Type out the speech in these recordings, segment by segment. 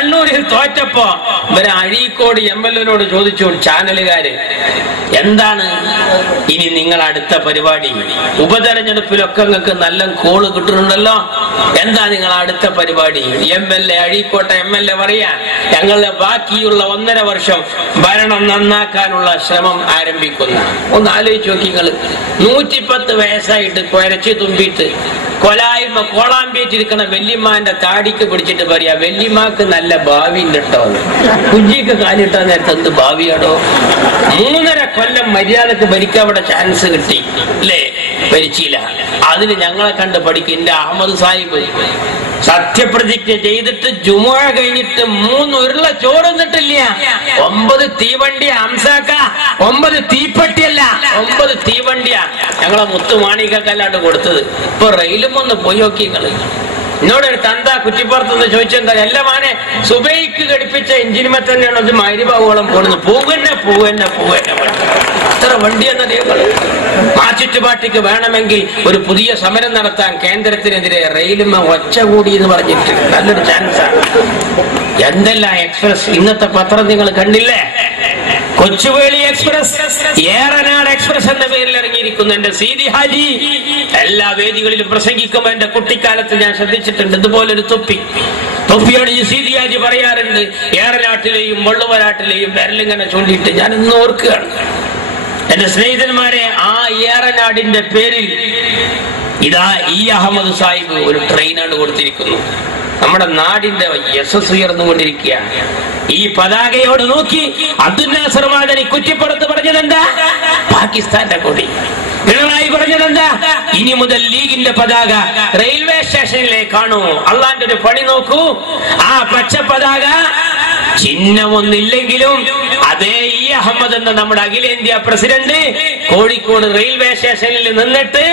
കണ്ണൂരിൽ തോറ്റപ്പോ ഇവരെ അഴീക്കോട് MLA ചോദിച്ചു ചാനലുകാര്, എന്താണ് ഇനി നിങ്ങൾ അടുത്ത പരിപാടി? ഉപതെരഞ്ഞെടുപ്പിലൊക്കെ നിങ്ങൾക്ക് നല്ല കോള് കിട്ടുന്നുണ്ടല്ലോ, എന്താ നിങ്ങൾ അടുത്ത പരിപാടി? MLA അഴീക്കോട്ടെ MLA പറയാ, ഞങ്ങളുടെ ബാക്കിയുള്ള 1.5 വർഷം ഭരണം നന്നാക്കാനുള്ള ശ്രമം ആരംഭിക്കുന്ന. ഒന്ന് ആലോചിച്ച് നോക്കി നിങ്ങൾ. 110 വയസ്സായിട്ട് കുരച്ച് തുമ്പിയിട്ട് കൊലായ്മ കോളാമ്പിയിട്ടിരിക്കണ വല്യമ്മാന്റെ താടിക്ക് പിടിച്ചിട്ട് പറയാ, വല്യമ്മാക്ക് നല്ല ഭാവി ഉണ്ട് കേട്ടോ. കുഞ്ഞിക്ക് കാലിട്ടാ നേരത്തെ എന്ത് ഭാവിയാണോ? 3.5 കൊല്ലം മര്യാദക്ക് ഭരിക്കാൻ അവിടെ ചാൻസ് കിട്ടി അല്ലേ? ഭരിച്ചില്ല. അതിന് ഞങ്ങളെ കണ്ട് പഠിക്കും. എന്റെ അഹമ്മദ് സാഹിബ് സത്യപ്രതിജ്ഞ ചെയ്തിട്ട് ജുമുഅ കഴിഞ്ഞിട്ട് 3 ഉരുള ചോറുന്നിട്ടില്ല. 9 തീവണ്ടിയാ ഹംസാക്ക, 9 തീപ്പെട്ടിയല്ല, 9 തീവണ്ടിയാ ഞങ്ങളെ മുത്തുമാണിക്കല്ലാണ്ട് കൊടുത്തത്. ഇപ്പൊ റെയിലും ഒന്ന് പോയി നോക്കി നിങ്ങള്. എന്നോടൊരു തന്ത കുറ്റിപ്പുറത്തുനിന്ന് ചോദിച്ചെന്താ, എല്ലാ മാനെ സുബൈക്ക് ഘടിപ്പിച്ച എഞ്ചിനുമേ തന്നെയാണ് അത് മൈരിഭാവോളം പോകുന്നത്. പോവന്നെ അത്ര വണ്ടി എന്നറിയങ്ങള്. മാച്ചുറ്റുപാട്ടിക്ക് വേണമെങ്കിൽ ഒരു പുതിയ സമരം നടത്താൻ കേന്ദ്രത്തിനെതിരെ റെയിലുമ ഒച്ച കൂടി എന്ന് പറഞ്ഞിട്ട് നല്ലൊരു ചാൻസാണ്. എന്തെല്ലാം എക്സ്പ്രസ് ഇന്നത്തെ പത്രം നിങ്ങൾ കണ്ടില്ലേ? കൊച്ചുവേളി എക്സ്പ്രസ്, ഏറനാട് എക്സ്പ്രസ് എന്ന പേരിൽ ഇറങ്ങിയിരിക്കുന്നു. എന്റെ സീതി ഹാജി എല്ലാ വേദികളിലും പ്രസംഗിക്കുമ്പോൾ എന്റെ കുട്ടിക്കാലത്ത് ഞാൻ ശ്രദ്ധിച്ചിട്ടുണ്ട് ഇതുപോലൊരു തൊപ്പിയോട് ഈ സീതി ഹാജി പറയാറുണ്ട്. ഏറനാട്ടിലെയും വള്ളുവനാട്ടിലെയും വിരലിങ്ങനെ ചൂണ്ടിയിട്ട് ഞാൻ ഇന്ന് ഓർക്കുകയാണ്. എന്റെ സ്നേഹിതന്മാരെ, ആ ഏറനാടിന്റെ പേരിൽ ഇതാ ഈ അഹമ്മദ് സാഹിബ് ഒരു ട്രെയിനാണ് കൊടുത്തിരിക്കുന്നു. നമ്മുടെ നാടിന്റെ യശസ് ഉയർന്നുകൊണ്ടിരിക്കുകയാണ്. ഈ പതാകയോട് നോക്കി അബ്ദുൽ നാസർ മാദനി കുറ്റിപ്പുറത്ത് പറഞ്ഞതെന്താ? പാകിസ്ഥാന്റെ കൊടി. പിണറായി പറഞ്ഞതെന്താ? ഇനി മുതൽ ലീഗിന്റെ പതാക റെയിൽവേ സ്റ്റേഷനിലേക്ക് കാണൂ. അള്ളാന്റെ ഒരു പണി നോക്കൂ. ആ പച്ച പതാക ചിഹ്നമൊന്നില്ലെങ്കിലും അതേ ഈ അഹമ്മദ് എന്ന നമ്മുടെ അഖിലേന്ത്യാ പ്രസിഡന്റ് കോഴിക്കോട് റെയിൽവേ സ്റ്റേഷനിൽ നിന്നിട്ട്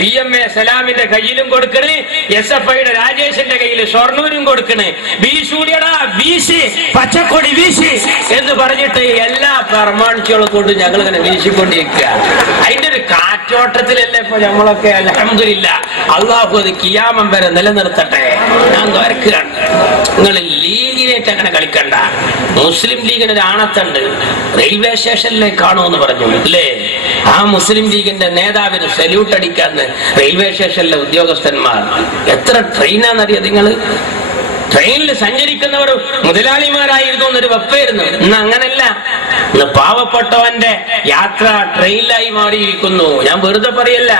PMA സലാമിന്റെ കയ്യിലും കൊടുക്കണേ, SFIയുടെ രാജേഷിന്റെ കയ്യിൽ ഷൊർണൂരും കൊടുക്കണേ, വീശൂടിയടാ വീശി, പച്ചക്കൊടി വീശി എന്ന് പറഞ്ഞിട്ട് എല്ലാ പ്രമാണിച്ചുകളും കൊണ്ട് ഞങ്ങൾ ഇങ്ങനെ വീശിക്കൊണ്ടിരിക്കുക. അതിന്റെ ഒരു കാറ്റോട്ടത്തിലല്ലേ ഇപ്പൊ നമ്മളൊക്കെ. അൽഹംദുലില്ലാഹ്, അള്ളാഹു അത് കിയാമം വരെ നിലനിർത്തട്ടെ. ഞാൻ ദ്വാരക്കുകയാണ്. നിങ്ങൾ ലീഗിനായിട്ട് അങ്ങനെ കളിക്കണ്ട. മുസ്ലിം ലീഗിന് ഒരു ആണത്തുണ്ട്, റെയിൽവേ സ്റ്റേഷനിലേക്ക് കാണുമെന്ന് പറഞ്ഞു അല്ലേ? ആ മുസ്ലിം ലീഗിന്റെ നേതാവിന് സല്യൂട്ട് അടിക്കാന്ന് റെയിൽവേ സ്റ്റേഷനിലെ ഉദ്യോഗസ്ഥന്മാർ. എത്ര ട്രെയിനാന്നറിയാം നിങ്ങള്? ട്രെയിനിൽ സഞ്ചരിക്കുന്നവർ മുതലാളിമാരായിരുന്നു എന്നൊരു വെപ്പായിരുന്നു. ഇന്ന് അങ്ങനല്ല. ഇന്ന് പാവപ്പെട്ടവന്റെ യാത്ര ട്രെയിനിലായി മാറിയിരിക്കുന്നു. ഞാൻ വെറുതെ പറയല്ല.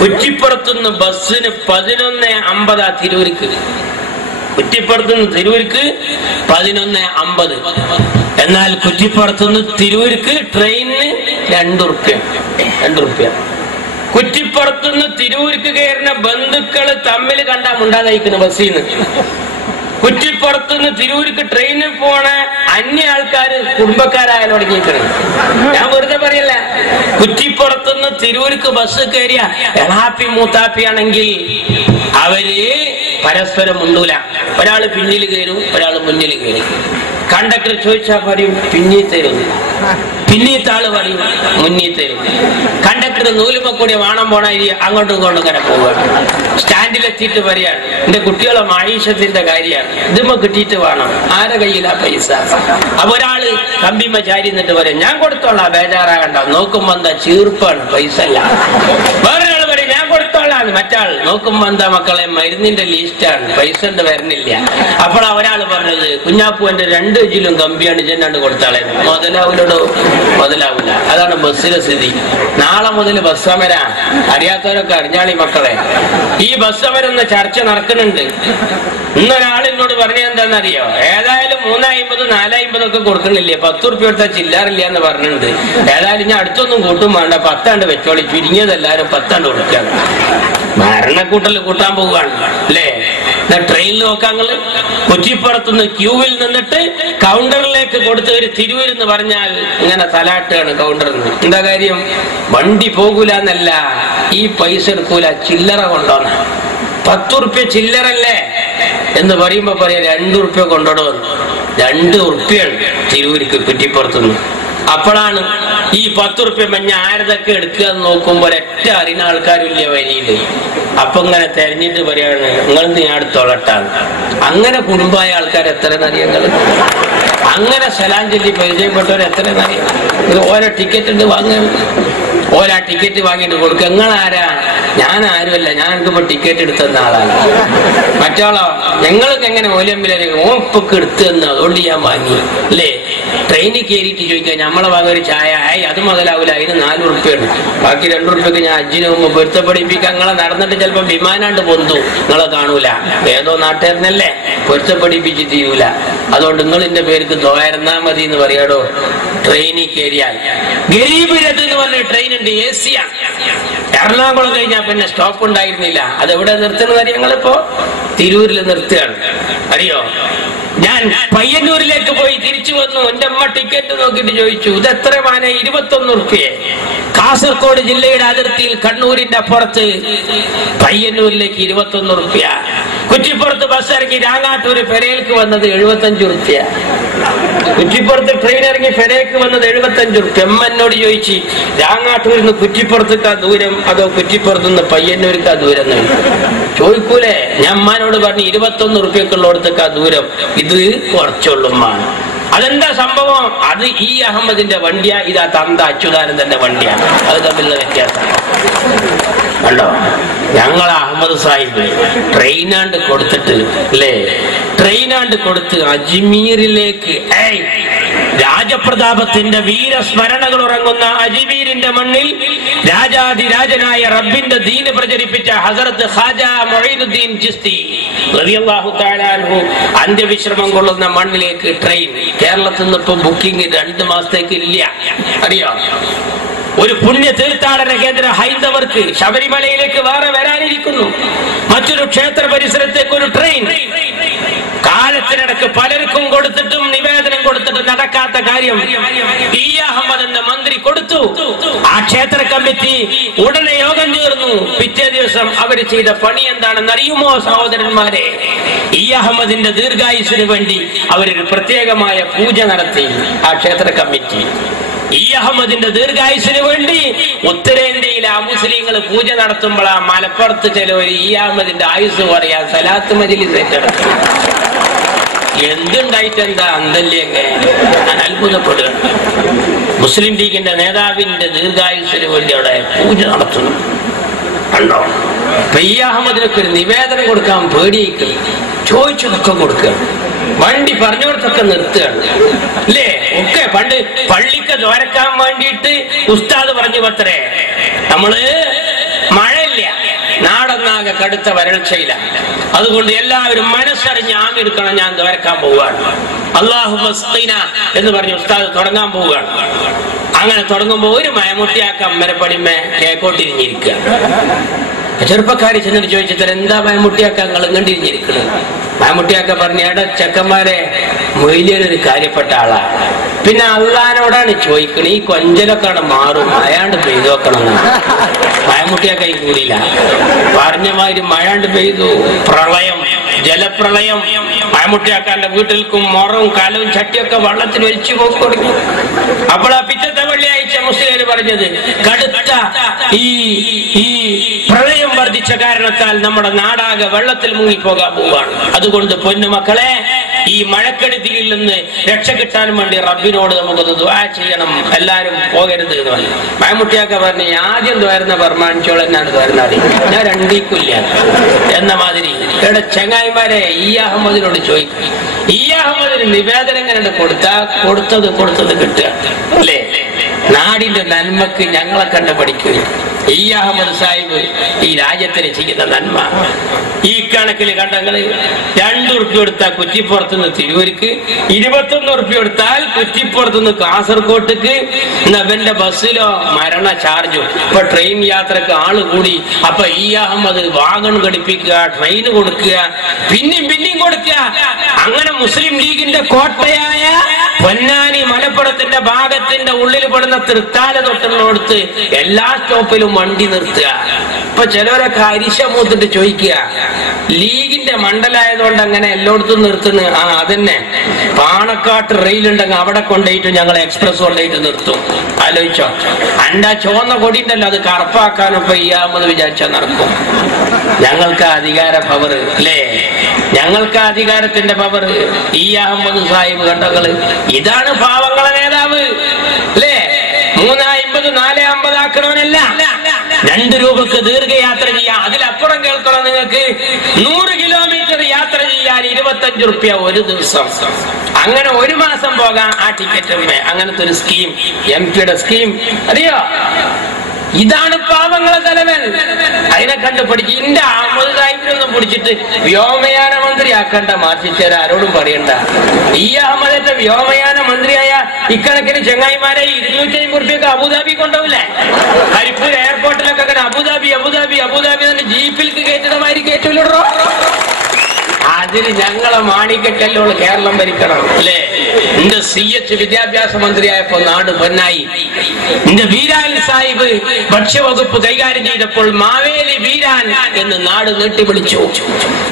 കുറ്റിപ്പുറത്തുനിന്ന് ബസ്സിന് 11:50 തിരൂർക്ക്. കുറ്റിപ്പുറത്തുനിന്ന് തിരൂർക്ക് 11:50. എന്നാൽ കുറ്റിപ്പുറത്തുനിന്ന് തിരൂർക്ക് ട്രെയിനിന് 2 റുപ്യ. കുറ്റിപ്പുറത്തുനിന്ന് തിരൂർക്ക് കയറുന്ന ബന്ധുക്കള് തമ്മിൽ കണ്ടാ മുണ്ടാതായിക്കുന്ന ബസ്സിൽ നിന്ന്. കുറ്റിപ്പുറത്തുനിന്ന് തിരൂർക്ക് ട്രെയിനിൽ പോണ അന്യ ആൾക്കാര് കുടുംബക്കാരായാലും തുടങ്ങിയിരിക്കണം. ഞാൻ വെറുതെ പറയല്ല. കുറ്റിപ്പുറത്തുനിന്ന് തിരൂർക്ക് ബസ് കയറിയ എളാപ്പി മൂത്താപ്പി ആണെങ്കിൽ അവര് പരസ്പരം മുണ്ടൂല. ഒരാള് പിന്നിൽ കയറും, ഒരാള് മുന്നിൽ കയറും. കണ്ടക്ടർ ചോദിച്ചാൽ പറയും പിന്നിൽ തരും, പിന്നീത്ത ആള് പറയും മുന്നിൽ തരും. കണ്ടക്ടർ നൂലുമ കൂടി വാണം പോണ അങ്ങോട്ടും ഇങ്ങോട്ടും ഇങ്ങനെ പോവുകയാണ്. സ്റ്റാൻഡിലെത്തിയിട്ട് പറയാണ്, എന്റെ കുട്ടികളെ മായീഷത്തിന്റെ കാര്യമാണ്, ഇതുമ്മ കിട്ടിയിട്ട് വേണം. ആരെ കയ്യിലാ പൈസ? അപ്പൊ ഒരാള് കമ്പിമ്മ ചാരി എന്നിട്ട് പറയും ഞാൻ കൊടുത്തോളാം, ബേജാറാകണ്ട. നോക്കുമ്പോ എന്താ ചീർപ്പാണ്, പൈസ അല്ല. വേറൊരാള് പറയും ഞാൻ കൊടുത്തോളാം. മറ്റാൾ നോക്കുമ്പോ എന്താ മക്കളെ മരുന്നിന്റെ ലിസ്റ്റാണ്, പൈസ വരുന്നില്ല. അപ്പോൾ ഒരാള് പറഞ്ഞത് കുഞ്ഞാപ്പൂവിന്റെ 2 കിലോ കമ്പിയാണ് ചെന്നാണ്ട് കൊടുത്താളെ. മുതലാവില്ല. അതാണ് ബസ്സിലെ സ്ഥിതി. നാളെ മുതൽ ബസ് സമര. അറിയാത്തവരൊക്കെ അറിഞ്ഞാളി മക്കളെ. ഈ ബസ് സമരം എന്ന ചർച്ച നടക്കുന്നുണ്ട്. ഇന്നൊരാളിനോട് പറഞ്ഞത് എന്താണെന്നറിയോ? ഏതായാലും 350, 450 ഒക്കെ കൊടുക്കണില്ലേ, 10 റുപ്യ കൊടുത്താൽ ചില്ലാറില്ല എന്ന് പറഞ്ഞിട്ടുണ്ട്. ഏതായാലും ഞാൻ അടുത്തൊന്നും കൂട്ടും വേണ്ട, 10 വെച്ചോളി. ചുരുങ്ങിയതെല്ലാരും 10 കൊടുക്കാണ്. മരണക്കൂട്ടൽ കൂട്ടാൻ പോവുകയാണ് അല്ലേ? ട്രെയിനിൽ നോക്കാങ്ങള് കൊച്ചിപ്പുറത്തുനിന്ന് ക്യൂവിൽ നിന്നിട്ട് കൗണ്ടറിലേക്ക് കൊടുത്ത് ഒരു തിരുവൂരെന്ന് പറഞ്ഞാൽ ഇങ്ങനെ തലാട്ടാണ് കൗണ്ടറിന്. എന്താ കാര്യം? വണ്ടി പോകൂല എന്നല്ല, ഈ പൈസ എടുക്കൂല, ചില്ലറ കൊണ്ടോന്ന. 10 റുപ്യ ചില്ലറല്ലേ എന്ന് പറയുമ്പോ പറയാ 2 റുപ്യ കൊണ്ടോടോ. 2 റുപ്യാണ് തിരൂർക്ക് കുറ്റിപ്പുറത്തുനിന്ന്. അപ്പോഴാണ് ഈ 10 റുപ്യ മഞ്ഞ ആരതൊക്കെ എടുക്കുക എന്ന് നോക്കുമ്പോ ഒരൊറ്റ അറിയുന്ന ആൾക്കാരില്ല വരിയില്. അപ്പൊ ഇങ്ങനെ തെരഞ്ഞിട്ട് പറയാണ് നിങ്ങൾ ഞാൻ അടുത്തോളട്ടാണ്. അങ്ങനെ കുടുംബമായ ആൾക്കാർ എത്ര അറിയങ്ങൾ, അങ്ങനെ സലാം ചൊല്ലി പരിചയപ്പെട്ടവർ എത്ര അറിയാം. ഓരോ ടിക്കറ്റ് ഉണ്ട് വാങ്ങാൻ, ഓരോ ടിക്കറ്റ് വാങ്ങിയിട്ട് കൊടുക്കുക. നിങ്ങളാരാ? ഞാൻ ആരുമല്ല, ഞാൻ എനിക്കിപ്പോ ടിക്കറ്റ് എടുത്തുന്ന ആളാണ്. മറ്റാളോ ഞങ്ങൾക്ക് എങ്ങനെ മൂല്യമില്ല ഓപ്പൊക്കെ എടുത്തു തന്നു, അതുകൊണ്ട് ഞാൻ വാങ്ങി അല്ലേ. ട്രെയിനിൽ കയറിയിട്ട് ചോദിക്കുക നമ്മളെ ഭാഗം ഒരു ചായ, അത് മുതലാവില്ല, അതിന് 4 റുപ്യാണ്, ബാക്കി 2 റുപ്യക്ക് ഞാൻ അജ്ജിന് മുമ്പ് പൊരുത്തപ്പെടിപ്പിക്കാൻ. നിങ്ങളെ നടന്നിട്ട് ചിലപ്പോ വിമാനാണ്ട് പൊന്തു, നിങ്ങളെ കാണൂല, ഏതോ നാട്ടുകാരനല്ലേ, പൊരുത്തപ്പെടിപ്പിച്ച് ചെയ്യൂല. അതുകൊണ്ട് നിങ്ങളിന്റെ പേർക്ക് ദ്വാരന്നാ മതി എന്ന് പറയാടോ. ട്രെയിനിൽ കയറിയാൽ ഗരീബ് രഥ് എന്ന് പറഞ്ഞ ട്രെയിൻ ഉണ്ട്, AC ആണ്. എറണാകുളം കഴിഞ്ഞാൽ പിന്നെ സ്റ്റോപ്പ് ഉണ്ടായിരുന്നില്ല. അതെവിടെ നിർത്തുന്നത് അറിയാം? ഞങ്ങളിപ്പോ തിരൂരിൽ നിർത്തുകയാണ്, അറിയോ. ഞാൻ പയ്യന്നൂരിലേക്ക് പോയി തിരിച്ചു വന്നു. എന്റെ അമ്മ ടിക്കറ്റ് നോക്കിയിട്ട് ചോദിച്ചു ഇത് എത്ര മാന? 21 റുപ്യ. കാസർഗോഡ് ജില്ലയുടെ അതിർത്തിയിൽ കണ്ണൂരിന്റെ അപ്പുറത്ത് പയ്യന്നൂരിലേക്ക് 21 റുപ്യ. കുറ്റിപ്പുറത്ത് ബസ് ഇറങ്ങി രാങ്ങാട്ടൂര് ഫെരേൽക്ക് വന്നത് 75 റുപ്യ. കുറ്റിപ്പുറത്ത് ട്രെയിൻ ഇറങ്ങി ഫെരേക്ക് വന്നത് 75 റുപ്യ. അമ്മ എന്നോട് ചോദിച്ചു രാങ്ങാട്ടൂരിൽ നിന്ന് കുറ്റിപ്പുറത്തേക്കാ ദൂരം അതോ കുറ്റിപ്പുറത്ത് നിന്ന് പയ്യന്നൂർക്കാ ദൂരം എന്ന് ചോദിക്കൂലേ. ഞാൻ അമ്മാനോട് പറഞ്ഞു 21 റുപ്യക്കുള്ളടത്തേക്കാ ദൂരം, ഇത് കുറച്ചുള്ളുമ്മാണ്. അതെന്താ സംഭവം? അത് ഈ അഹമ്മദിന്റെ വണ്ടിയാ, ഇതാ തന്ത അച്യുതാനന്ദന്റെ വണ്ടിയാ, അത് തമ്മിലുള്ള വ്യത്യാസം കണ്ടോ. ഞങ്ങൾ അഹമ്മദ് സാഹിബ് ട്രെയിനാണ്ട് കൊടുത്തിട്ട് അല്ലേ, ട്രെയിനാണ്ട് കൊടുത്ത് അജ്മീറിലേക്ക്, രാജപ്രതാപത്തിന്റെ വീരസ്മരണകൾ ഉറങ്ങുന്ന അജ്മീരിന്റെ മണ്ണിൽ രാജാതിരാജനായ റബ്ബിന്റെ ദീന് പ്രചരിപ്പിച്ച ഹസരത്ത് ഖാജ മൊഈനുദ്ദീൻ ചിസ്തി റളിയല്ലാഹു തആല അൻഹു അന്ത്യവിശ്രമം കൊള്ളുന്ന മണ്ണിലേക്ക് ട്രെയിൻ. കേരളത്തിൽ നിന്ന് ഇപ്പൊ ബുക്കിംഗ് 2 മാസത്തേക്ക് ഇല്ല, അറിയോ. ഒരു പുണ്യ തീർത്ഥാടന കേന്ദ്ര ഹൈന്ദവർക്ക് ശബരിമലയിലേക്ക് വേറെ വരാനിരിക്കുന്നു. മറ്റൊരു ക്ഷേത്ര പരിസരത്തേക്ക് ഒരു ട്രെയിൻ. കാലത്തിനിടക്ക് പലർക്കും കൊടുത്തിട്ടും നിവേദനം കൊടുത്തിട്ട് നടക്കാത്ത കാര്യം ഈ അഹമ്മദ് എന്ന മന്ത്രി കൊടുത്തു. ആ ക്ഷേത്ര കമ്മിറ്റി ഉടനെ യോഗം ചേർന്നു. പിറ്റേ ദിവസം അവര് ചെയ്ത പണി എന്താണെന്ന് അറിയുമോ സഹോദരന്മാരെ? ഈ അഹമ്മദിന്റെ ദീർഘായുസിന് വേണ്ടി അവരൊരു പ്രത്യേകമായ പൂജ നടത്തി. ആ ക്ഷേത്ര കമ്മിറ്റി ഈ അഹമ്മദിന്റെ ദീർഘായുസിന് വേണ്ടി ഉത്തരേന്ത്യയിലെ മുസ്ലിങ്ങൾ പൂജ നടത്തുമ്പോൾ ആ മലപ്പുറത്ത് ചിലവർ ഈ അഹമ്മദിന്റെ ആയുസ് പറയാൻ സലാത്ത് മജ്‌ലിസ് ഏറ്റെടുത്തു. എന്തുണ്ടായിട്ട് എന്താ അന്തല്ലേ? ഞാൻ അത്ഭുതപ്പെടുക. മുസ്ലിം ലീഗിന്റെ നേതാവിന്റെ ദീർഘായുസിന് വേണ്ടി അവിടെ പൂജ നടത്തുന്നു കണ്ടോ. അപ്പൊ ഈ അഹമ്മദിനൊക്കെ ഒരു നിവേദനം കൊടുക്കാൻ പേടിയേക്ക് ചോദിച്ചതൊക്കെ കൊടുക്കുക. വണ്ടി പറഞ്ഞവർക്കൊക്കെ നിർത്തുകയാണ് അല്ലേ. ഒക്കെ പണ്ട് പള്ളിക്ക് ദ്വാരക്കാൻ വേണ്ടിയിട്ട് ഉസ്താദ് പറഞ്ഞു പത്രേ, നമ്മള് മഴയില്ല, നാടൊന്നാകെ കടുത്ത വരൾച്ചയില്ല, അതുകൊണ്ട് എല്ലാവരും മനസ്സറിഞ്ഞ് ആമിയെടുക്കണം, ഞാൻ ദ്വാരക്കാൻ പോവുകയാണ്, അല്ലാഹുമ്മ സ്ഖിനാ എന്ന് പറഞ്ഞ് ഉസ്താദ് തുടങ്ങാൻ പോവുകയാണ്. അങ്ങനെ തുടങ്ങുമ്പോ ഒരു മയമുട്ടിയാക്ക അമ്മരപ്പടിമേ കേക്കോട്ടിരിഞ്ഞിരിക്കുക. ചെറുപ്പക്കാരി ചെന്നിട്ട് ചോദിച്ചിട്ട് എന്താ മയമുട്ടിയാക്ക നിങ്ങൾ കണ്ടിരിഞ്ഞിരിക്കുന്നത്? മയമുട്ടിയാക്ക പറഞ്ഞ ചെക്കന്മാരെ മൊയ്ലിയൊരു കാര്യപ്പെട്ട ആളാണ്, പിന്നെ അള്ളഹാനോടാണ് ചോദിക്കണേ, ഈ കൊഞ്ചലൊക്കെ അവിടെ മാറും, മഴാണ്ട് പെയ്തു നോക്കണം. മയമുട്ടിയാക്ക ഈ കൂടിയില്ല. പറഞ്ഞ മാതിരി മഴാണ്ട് പെയ്തു, പ്രളയം, ജലപ്രളയം. മയമുട്ടിയാക്കാന്റെ വീട്ടിൽക്കും മുറവും കാലവും ചട്ടിയൊക്കെ വെള്ളത്തിൽ വലിച്ചു പോക്കി കൊടുക്കും. അപ്പോൾ ആ പിറ്റത്തെ വെള്ളിയാഴ്ച മുസ്ലിം പറഞ്ഞത് കടുത്ത ഈ പ്രളയം വർദ്ധിച്ച കാരണത്താൽ നമ്മുടെ നാടാകെ വെള്ളത്തിൽ മുങ്ങിപ്പോകാൻ പോവുകയാണ്. അതുകൊണ്ട് പൊന്നുമക്കളെ, ഈ മഴക്കെടുതിയിൽ നിന്ന് രക്ഷ കിട്ടാൻ വേണ്ടി റബ്ബിനോട് നമുക്കൊന്ന് ദുആ ചെയ്യണം, എല്ലാരും പോകരുത് എന്ന് പറഞ്ഞു. മയമുട്ടിയാക്ക പറഞ്ഞു ആദ്യം ദ്വാരുന്ന ബർമാനിച്ചോളം എന്നാണ് ദ്വാരുന്നാടി, ഞാൻ രണ്ടീക്കില്ല എന്ന മാതിരി. ഇവിടെ ചങ്ങായിമാരെ ഈ അഹമ്മദിനോട് ചോദിക്കും, ഈ അഹമ്മദിന് നിവേദനം എങ്ങനെ കൊടുത്തത് കിട്ടുക അല്ലേ? നാടിന്റെ നന്മക്ക് ഞങ്ങളെ കണ്ട് പഠിക്കുക. ഈ അഹമ്മദ് സാഹിബ് ഈ രാജ്യത്തിന് ചെയ്യുന്ന നന്മ ഈ കണക്കിൽ കണ്ടങ്ങൾ 2 റുപ്യ കൊടുത്താൽ കുറ്റിപ്പുറത്തുനിന്ന് തിരൂർക്ക്, 21 റുപ്യ കൊടുത്താൽ കുറ്റിപ്പുറത്തുനിന്ന് കാസർകോട്ടേക്ക്. അവന്റെ ബസ്സിലോ മരണ ചാർജും. ഇപ്പൊ ട്രെയിൻ യാത്രക്ക് ആള് കൂടി. അപ്പൊ ഈ അഹമ്മദ് വാഗൺ ഘടിപ്പിക്കുക, ട്രെയിൻ കൊടുക്കുക, പിന്നെയും കൊടുക്കുക. അങ്ങനെ മുസ്ലിം ലീഗിന്റെ കോട്ടയായ പൊന്നാനി മലപ്പുറത്തിന്റെ ഭാഗത്തിന്റെ ഉള്ളിൽ പെടുന്ന തൃത്താല തൊട്ടുള്ളടുത്ത് എല്ലാ സ്റ്റോപ്പിലും വണ്ടി നിർത്തുക. ഇപ്പൊ ചിലവരൊക്കെ അരിശ മൂത്തിട്ട് ചോദിക്കുക, ലീഗിന്റെ മണ്ഡലമായതുകൊണ്ട് അങ്ങനെ എല്ലായിടത്തും നിർത്തുന്നു. ആ അതന്നെ, പാണക്കാട്ട് റെയിലുണ്ടെങ്കിൽ അവിടെ കൊണ്ടുപോയിട്ട് ഞങ്ങൾ എക്സ്പ്രസ് കൊണ്ടുപോയിട്ട് നിർത്തും. ആലോചിച്ചോ, അണ്ട ചുവന്ന കൊടി ഉണ്ടല്ലോ, അത് കറുപ്പാക്കാനും ഇപ്പൊ ഈ അഹമ്മദ് വിചാരിച്ചാൽ നടക്കും. ഞങ്ങൾക്ക് അധികാര പവർ അല്ലേ, ഞങ്ങൾക്ക് അധികാരത്തിന്റെ പവർ. ഈ അഹമ്മദ് സാഹിബ് കണ്ടങ്ങള്, ഇതാണ് പാവങ്ങളെ നേതാവ് അല്ലേ. 350 450 ആക്കണമെന്നല്ല, 2 രൂപക്ക് ദീർഘയാത്ര ചെയ്യാം. അതിലപ്പുറം കേൾക്കണം നിങ്ങൾക്ക്, 100 കിലോമീറ്റർ യാത്ര ചെയ്യാൻ 25 റുപ്യ ഒരു ദിവസം. അങ്ങനെ 1 മാസം പോകാം ആ ടിക്കറ്റ്. അങ്ങനത്തെ ഒരു സ്കീം, MP-യുടെ സ്കീം അറിയോ? ഇതാണ് പാവങ്ങളെ തലവൻ. അതിനെ കണ്ട് പഠിച്ച് ഇന്റെ അഹമ്മദ് സാഹിബിനൊന്നും പിടിച്ചിട്ട് വ്യോമയാന മന്ത്രിയാക്കണ്ട, മാറ്റിച്ചേരാ ആരോടും പറയണ്ട. ഈ അഹമ്മദത്തെ വ്യോമയാന മന്ത്രിയായ ഇക്കണക്കിന് ചെങ്ങായിമാരെ 250 റുപ്യൊക്കെ അബുദാബി കൊണ്ടുപോകില്ലേ? കരിപ്പൂർ എയർപോർട്ടിലൊക്കെ അങ്ങനെ അബുദാബി അബുദാബി അബുദാബി തന്നെ ജീപ്പിലേക്ക് കയറ്റുന്നമാതിരി കയറ്റൂലോ. അതിന് ഞങ്ങളെ മാണിക്കക്കല്ലോള് കേരളം ഭരിക്കണം അല്ലേ. എന്റെ CH വിദ്യാഭ്യാസ മന്ത്രിയായപ്പോ നാട് പൊന്നായി. എന്റെ വീരാൻ സാഹിബ് ഭക്ഷ്യവകുപ്പ് കൈകാര്യം ചെയ്തപ്പോൾ മാവേലി വീരാൻ എന്ന് നാട് നീട്ടി വിളിച്ചു.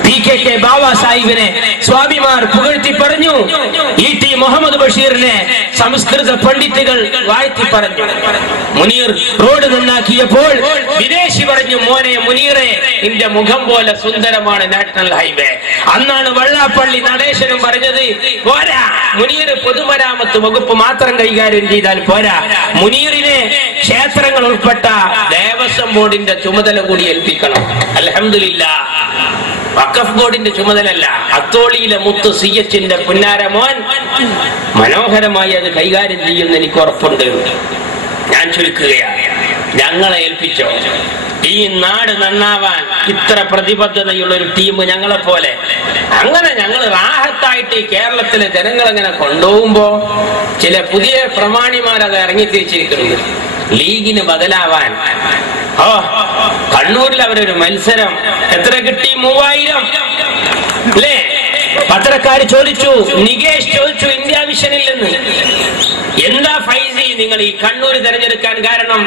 PKK ബാബാ സാഹിബിനെ സ്വാമിമാർ പുകഴ്ത്തി പറഞ്ഞു. ET മുഹമ്മദ് ബഷീറിനെ സംസ്കൃത പണ്ഡിറ്റുകൾ വാഴ്ത്തി പറഞ്ഞു. മുനീർ റോഡ് നന്നാക്കിയപ്പോൾ വിദേശി പറഞ്ഞു, മോനെ മുനീറെ, നിന്റെ മുഖം പോലെ സുന്ദരമാണ് നാഷണൽ ഹൈവേ. അന്നാണ് വെള്ളാപ്പള്ളി നടേശനും പറഞ്ഞത്, പോരാ, മുനീർ പൊതുമരാമത്ത് വകുപ്പ് മാത്രം കൈകാര്യം ചെയ്താൽ പോരാ, മുനീറിനെ ക്ഷേത്രങ്ങൾ ഉൾപ്പെട്ട ദേവസ്വം ബോർഡിന്റെ ചുമതല കൂടി ഏൽപ്പിക്കണം. അൽഹംദുലില്ലാഹ്, വഖഫ് ബോർഡിന്റെ ചുമതലല്ല, അത്തോളിയിലെ മുത്ത് CHന്റെ പുന്നാരമോൻ മനോഹരമായി അത് കൈകാര്യം ചെയ്യുമെന്ന് എനിക്ക് ഉറപ്പുണ്ട്. ഞാൻ ചുരുക്കുകയാണ്, ഞങ്ങളെ ഏൽപ്പിച്ചോ. ഈ നാട് നന്നാവാൻ ഇത്ര പ്രതിബദ്ധതയുള്ള ഒരു ടീം ഞങ്ങളെ പോലെ, അങ്ങനെ ഞങ്ങൾ റാഹത്തായിട്ട് ഈ കേരളത്തിലെ ജനങ്ങളെങ്ങനെ കൊണ്ടുപോകുമ്പോ ചില പുതിയ പ്രമാണിമാരത് ഇറങ്ങിത്തിരിച്ചിരിക്കുന്നു ലീഗിന് ബദലാവാൻ. കണ്ണൂരിൽ അവരൊരു മത്സരം എത്ര കിട്ടി? 3000 അല്ലേ? പത്രക്കാര് ചോദിച്ചു, നികേഷ് ചോദിച്ചു ഇന്ത്യ വിഷനിൽ നിന്ന്, എന്താ ഫൈസി നിങ്ങൾ ഈ കണ്ണൂർ തെരഞ്ഞെടുക്കാൻ കാരണം?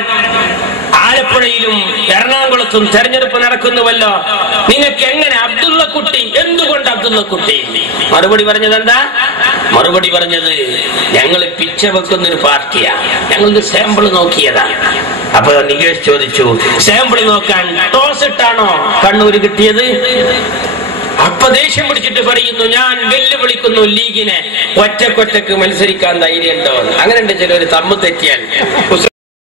ആലപ്പുഴയിലും എറണാകുളത്തും തെരഞ്ഞെടുപ്പ് നടക്കുന്നുവല്ലോ, നിങ്ങൾക്ക് എങ്ങനെ അബ്ദുള്ളക്കുട്ടി, എന്തുകൊണ്ട് അബ്ദുള്ളക്കുട്ടി? മറുപടി പറഞ്ഞത് എന്താ? മറുപടി പറഞ്ഞത്, ഞങ്ങൾ പിച്ച വെക്കുന്നൊരു പാർട്ടിയാ, ഞങ്ങൾക്ക് സാമ്പിൾ നോക്കിയതാ. അപ്പൊ നികേഷ് ചോദിച്ചു, സാമ്പിൾ നോക്കാൻ ടോസ് ഇട്ടാണോ കണ്ണൂര് കിട്ടിയത്? അപ്പൊ ദേഷ്യം പിടിച്ചിട്ട് പറയുന്നു, ഞാൻ വെല്ലുവിളിക്കുന്നു ലീഗിനെ, ഒറ്റക്കൊറ്റക്ക് മത്സരിക്കാൻ ധൈര്യമുണ്ടോ? അങ്ങനെ ഉണ്ട് ചിലർ തമ്മ് തെറ്റിയാൽ.